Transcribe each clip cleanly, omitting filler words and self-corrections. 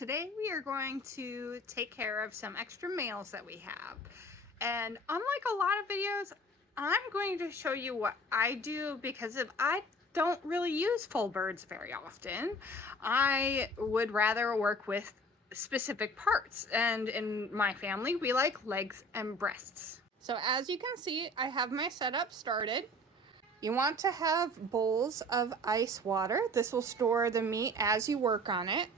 Today we are going to take care of some extra males that we have. And unlike a lot of videos, I'm going to show you what I do because if I don't really use full birds very often, I would rather work with specific parts. And in my family, we like legs and breasts. So as you can see, I have my setup started. You want to have bowls of ice water. This will store the meat as you work on it.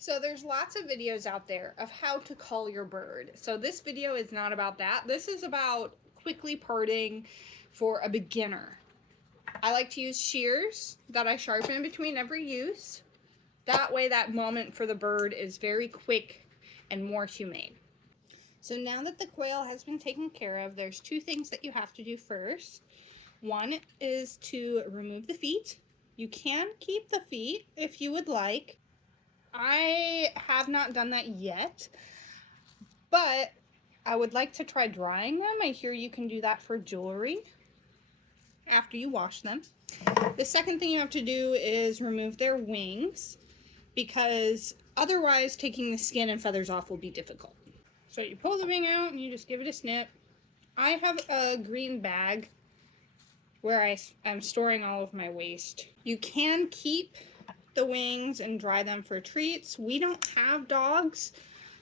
So there's lots of videos out there of how to cull your bird. So this video is not about that. This is about quickly parting for a beginner. I like to use shears that I sharpen between every use. That way that moment for the bird is very quick and more humane. So now that the quail has been taken care of, there's two things that you have to do first. One is to remove the feet. You can keep the feet if you would like. I have not done that yet, but I would like to try drying them. I hear you can do that for jewelry after you wash them. The second thing you have to do is remove their wings, because otherwise taking the skin and feathers off will be difficult. So you pull the wing out and you just give it a snip. I have a green bag where I'm storing all of my waste. You can keep the wings and dry them for treats. We don't have dogs,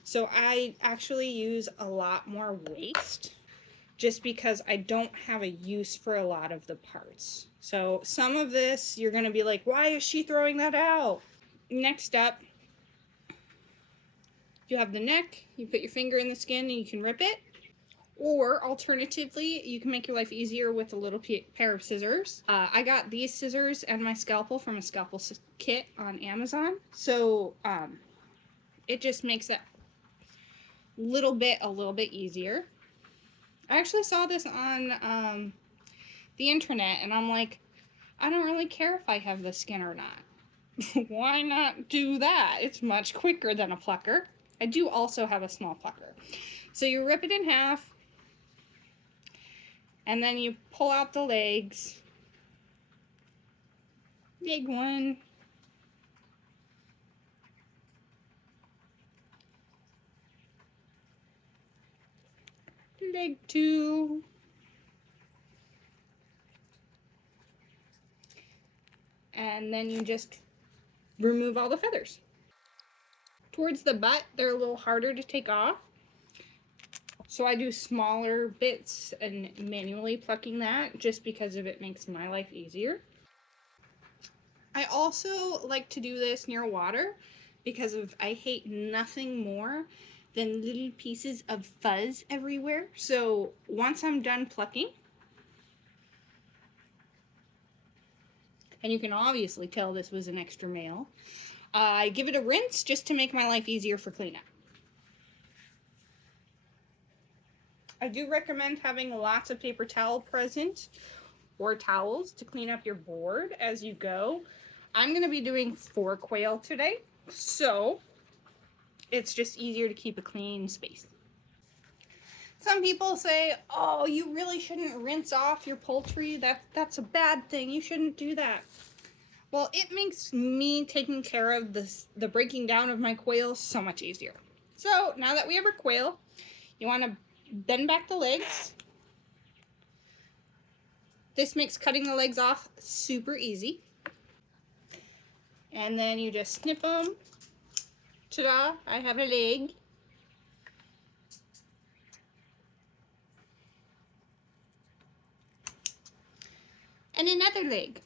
so I actually use a lot more waste just because I don't have a use for a lot of the parts. So some of this you're going to be like, why is she throwing that out? Next up, you have the neck. You put your finger in the skin and you can rip it. Or alternatively, you can make your life easier with a little pair of scissors. I got these scissors and my scalpel from a scalpel kit on Amazon. So it just makes that a little bit easier. I actually saw this on the internet and I'm like, I don't really care if I have the skin or not. Why not do that? It's much quicker than a plucker. I do also have a small plucker. So you rip it in half. And then you pull out the legs. Leg one. Leg two. And then you just remove all the feathers. Towards the butt, they're a little harder to take off. So I do smaller bits and manually plucking that just because of it makes my life easier. I also like to do this near water because I hate nothing more than little pieces of fuzz everywhere. So once I'm done plucking, and you can obviously tell this was an extra male, I give it a rinse just to make my life easier for cleanup. I do recommend having lots of paper towel present or towels to clean up your board as you go. I'm going to be doing 4 quail today, so it's just easier to keep a clean space. Some people say, oh, you really shouldn't rinse off your poultry. That's a bad thing. You shouldn't do that. Well, it makes me taking care of the breaking down of my quail so much easier. So now that we have our quail, you want to bend back the legs. This makes cutting the legs off super easy. And then you just snip them. Ta-da, I have a leg. And another leg.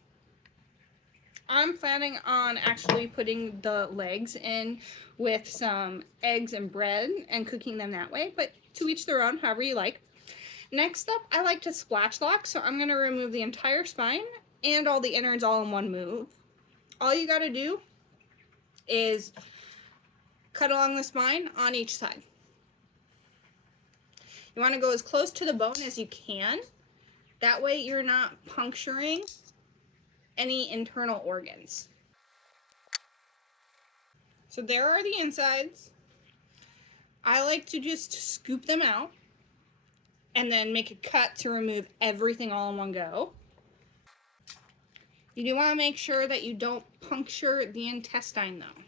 I'm planning on actually putting the legs in with some eggs and bread and cooking them that way, but to each their own, however you like. Next up, I like to splash lock, so I'm going to remove the entire spine and all the innards all in one move. All you got to do is cut along the spine on each side. You want to go as close to the bone as you can. That way you're not puncturing any internal organs. So there are the insides. I like to just scoop them out and then make a cut to remove everything all in one go. You do want to make sure that you don't puncture the intestine though.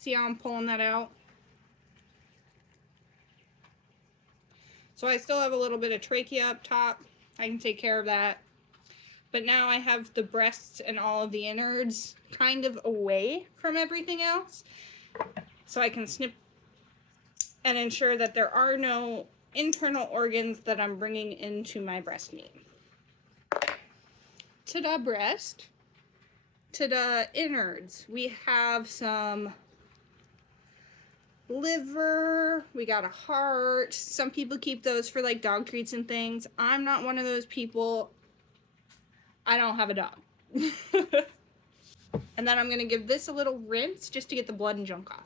See how I'm pulling that out? So I still have a little bit of trachea up top. I can take care of that. But now I have the breasts and all of the innards kind of away from everything else. So I can snip and ensure that there are no internal organs that I'm bringing into my breast meat. Ta-da breast. Ta-da innards. We have some liver, we got a heart. Some people keep those for like dog treats and things. I'm not one of those people. I don't have a dog. And then I'm going to give this a little rinse just to get the blood and junk off.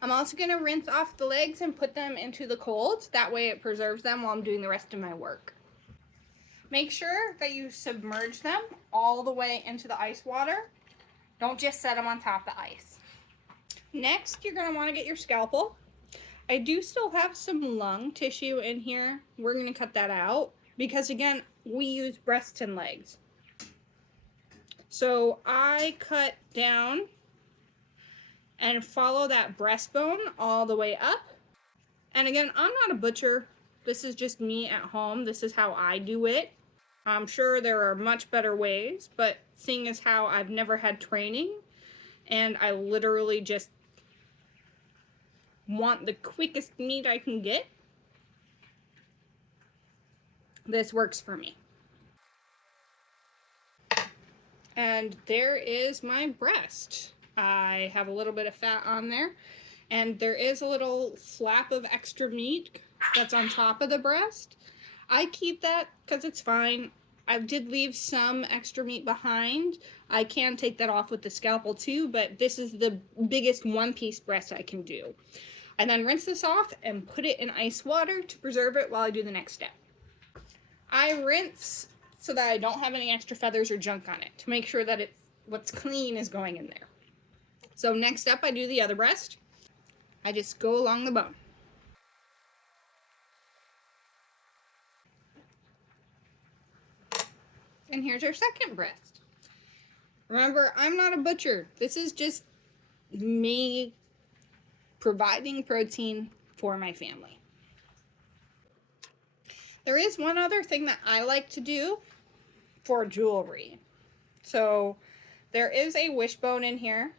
I'm also going to rinse off the legs and put them into the cold. That way it preserves them while I'm doing the rest of my work. Make sure that you submerge them all the way into the ice water. Don't just set them on top of the ice. Next, you're going to want to get your scalpel. I do still have some lung tissue in here. We're going to cut that out because, again, we use breasts and legs. So I cut down and follow that breastbone all the way up. And again, I'm not a butcher. This is just me at home. This is how I do it. I'm sure there are much better ways, but seeing as how I've never had training and I literally just want the quickest meat I can get, this works for me. And there is my breast. I have a little bit of fat on there, and there is a little flap of extra meat that's on top of the breast. I keep that because it's fine. I did leave some extra meat behind. I can take that off with the scalpel too, but this is the biggest one-piece breast I can do. And then rinse this off and put it in ice water to preserve it while I do the next step. I rinse so that I don't have any extra feathers or junk on it to make sure that what's clean is going in there. So next up, I do the other breast. I just go along the bone. And here's our second breast. Remember, I'm not a butcher. This is just me providing protein for my family. There is one other thing that I like to do for jewelry. So there is a wishbone in here.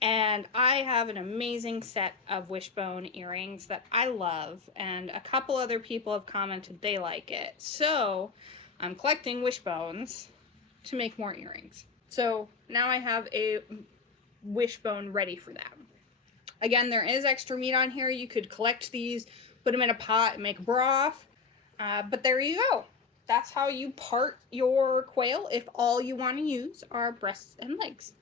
And I have an amazing set of wishbone earrings that I love, and a couple other people have commented they like it. So I'm collecting wishbones to make more earrings. So now I have a wishbone ready for that. Again, there is extra meat on here. You could collect these, put them in a pot, and make broth. But there you go. That's how you part your quail if all you want to use are breasts and legs.